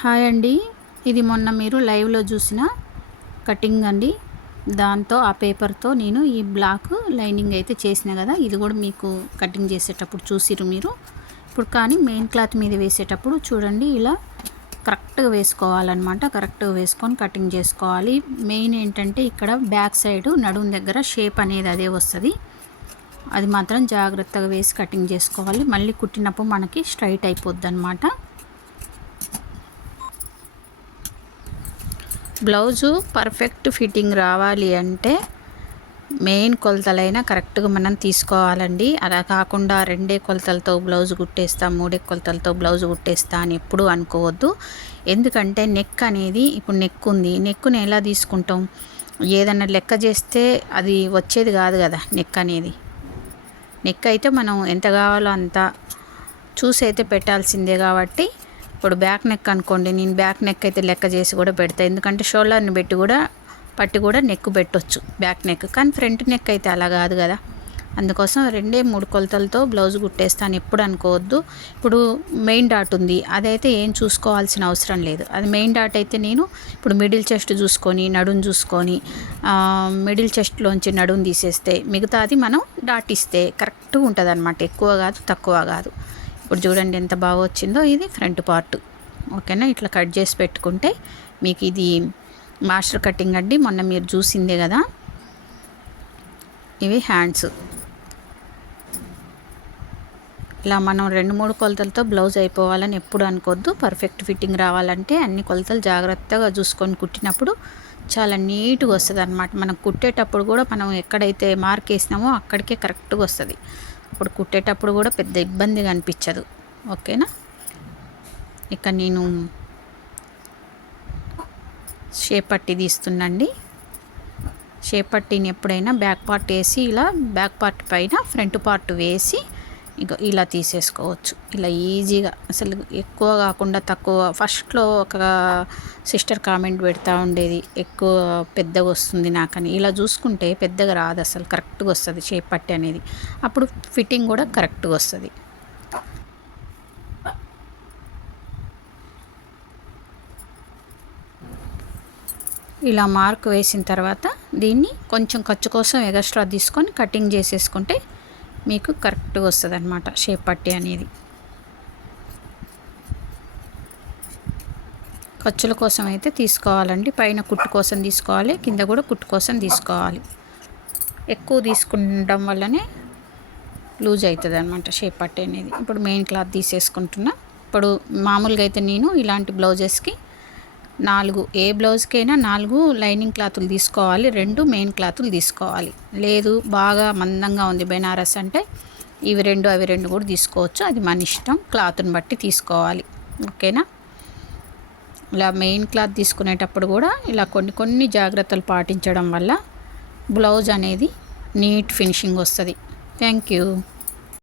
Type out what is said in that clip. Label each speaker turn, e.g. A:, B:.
A: Hi అండి. ఇది మొన్న మీరు లైవ్లో చూసిన కటింగ్ అండి. దాంతో ఆ పేపర్తో నేను ఈ బ్లాక్ లైనింగ్ అయితే చేసిన కదా ఇది కూడా మీకు కటింగ్ చేసేటప్పుడు చూసిరు మీరు. ఇప్పుడు కానీ మెయిన్ క్లాత్ మీద వేసేటప్పుడు చూడండి ఇలా కరెక్ట్గా వేసుకోవాలన్నమాట. కరెక్ట్గా వేసుకొని కటింగ్ చేసుకోవాలి. మెయిన్ ఏంటంటే ఇక్కడ బ్యాక్ సైడ్ నడుము దగ్గర షేప్ అనేది అదే వస్తుంది. అది మాత్రం జాగ్రత్తగా వేసి కటింగ్ చేసుకోవాలి. మళ్ళీ కుట్టినప్పుడు మనకి స్ట్రైట్ అయిపోద్ది అనమాట బ్లౌజు పర్ఫెక్ట్ ఫిట్టింగ్ రావాలి అంటే మెయిన్ కొలతలైనా కరెక్ట్గా మనం తీసుకోవాలండి. అలా కాకుండా రెండే కొలతలతో బ్లౌజ్ కుట్టేస్తా మూడే కొలతలతో బ్లౌజ్ కుట్టేస్తా అని ఎప్పుడూ అనుకోవద్దు. ఎందుకంటే నెక్ అనేది ఇప్పుడు నెక్ ఉంది. నెక్కుని ఎలా తీసుకుంటాం? ఏదన్నా లెక్క చేస్తే అది వచ్చేది కాదు కదా నెక్ అనేది. నెక్ అయితే మనం ఎంత కావాలో అంత చూసి అయితే పెట్టాల్సిందే కాబట్టి ఇప్పుడు బ్యాక్ నెక్ అనుకోండి నేను బ్యాక్ నెక్ అయితే లెక్క చేసి కూడా పెడతా. ఎందుకంటే షోల్డర్ని పెట్టి కూడా పట్టి కూడా నెక్ పెట్టొచ్చు బ్యాక్ నెక్. కానీ ఫ్రంట్ నెక్ అయితే అలా కాదు కదా. అందుకోసం రెండే మూడు కొలతలతో బ్లౌజ్ కుట్టేస్తాను. ఎప్పుడు అనుకోవద్దు. ఇప్పుడు మెయిన్ డాట్ ఉంది. అదైతే ఏం చూసుకోవాల్సిన అవసరం లేదు. అది మెయిన్ డాట్ అయితే నేను ఇప్పుడు మిడిల్ చెస్ట్ చూసుకొని నడుం చూసుకొని మిడిల్ చెస్ట్లోంచి నడుం తీసేస్తే మిగతాది మనం డాట్ ఇస్తే కరెక్ట్గా ఉంటుంది అనమాట ఎక్కువ కాదు తక్కువ కాదు. ఇప్పుడు చూడండి ఎంత బాగా వచ్చిందో ఇది ఫ్రంట్ పార్ట్. ఓకేనా? ఇట్లా కట్ చేసి పెట్టుకుంటే మీకు ఇది మాస్టర్ కటింగ్ అండి. మొన్న మీరు చూసిందే కదా. ఇవి హ్యాండ్స్. ఇలా మనం రెండు మూడు కొలతలతో బ్లౌజ్ అయిపోవాలని ఎప్పుడు అనుకోవద్దు పర్ఫెక్ట్ ఫిట్టింగ్ రావాలంటే అన్ని కొలతలు జాగ్రత్తగా చూసుకొని కుట్టినప్పుడు చాలా నీట్గా వస్తుంది అనమాట మనం కుట్టేటప్పుడు కూడా మనం ఎక్కడైతే మార్క్ వేసినామో అక్కడికే కరెక్ట్గా వస్తుంది. అప్పుడు కుట్టేటప్పుడు కూడా పెద్ద ఇబ్బందిగా అనిపించదు ఓకేనా? ఇక నేను షేప్ పట్టి షేపట్టిని షేప్ పట్టిని ఎప్పుడైనా బ్యాక్ పార్ట్ వేసి ఇలా బ్యాక్ పార్ట్ పైన ఫ్రంట్ పార్ట్ వేసి ఇక ఇలా తీసేసుకోవచ్చు. ఇలా ఈజీగా. అసలు ఎక్కువ కాకుండా తక్కువ. ఫస్ట్లో ఒక సిస్టర్ కామెంట్ పెడతా ఉండేది ఎక్కువ పెద్దగా వస్తుంది నాకని. ఇలా చూసుకుంటే పెద్దగా రాదు అసలు. కరెక్ట్గా వస్తుంది షేప్ పట్టి అనేది. అప్పుడు ఫిట్టింగ్ కూడా కరెక్ట్గా వస్తుంది. ఇలా మార్క్ వేసిన తర్వాత దీన్ని కొంచెం ఖర్చు కోసం ఎగస్ట్రా తీసుకొని కటింగ్ చేసేసుకుంటే మీకు కరెక్ట్గా వస్తుంది అనమాట షేప్ పట్టి అనేది. ఖర్చుల కోసం అయితే తీసుకోవాలండి. పైన కుట్టు కోసం తీసుకోవాలి కింద కూడా కుట్టు కోసం తీసుకోవాలి. ఎక్కువ తీసుకుండడం వల్లనే లూజ్ అవుతుంది అనమాట షేప్ పట్టి అనేది. ఇప్పుడు మెయిన్ క్లాత్ తీసేసుకుంటున్నా. ఇప్పుడు మామూలుగా అయితే నేను ఇలాంటి బ్లౌజెస్కి నాలుగు ఏ బ్లౌజ్కైనా నాలుగు లైనింగ్ క్లాతులు తీసుకోవాలి రెండు మెయిన్ క్లాతులు తీసుకోవాలి. లేదు బాగా మందంగా ఉంది బెనారస్ అంటే ఇవి రెండు అవి రెండు కూడా తీసుకోవచ్చు. అది మన ఇష్టం క్లాత్ని బట్టి తీసుకోవాలి. ఓకేనా? ఇలా మెయిన్ క్లాత్ తీసుకునేటప్పుడు కూడా ఇలా కొన్ని కొన్ని జాగ్రత్తలు పాటించడం వల్ల బ్లౌజ్ అనేది నీట్ ఫినిషింగ్ వస్తుంది. Thank you.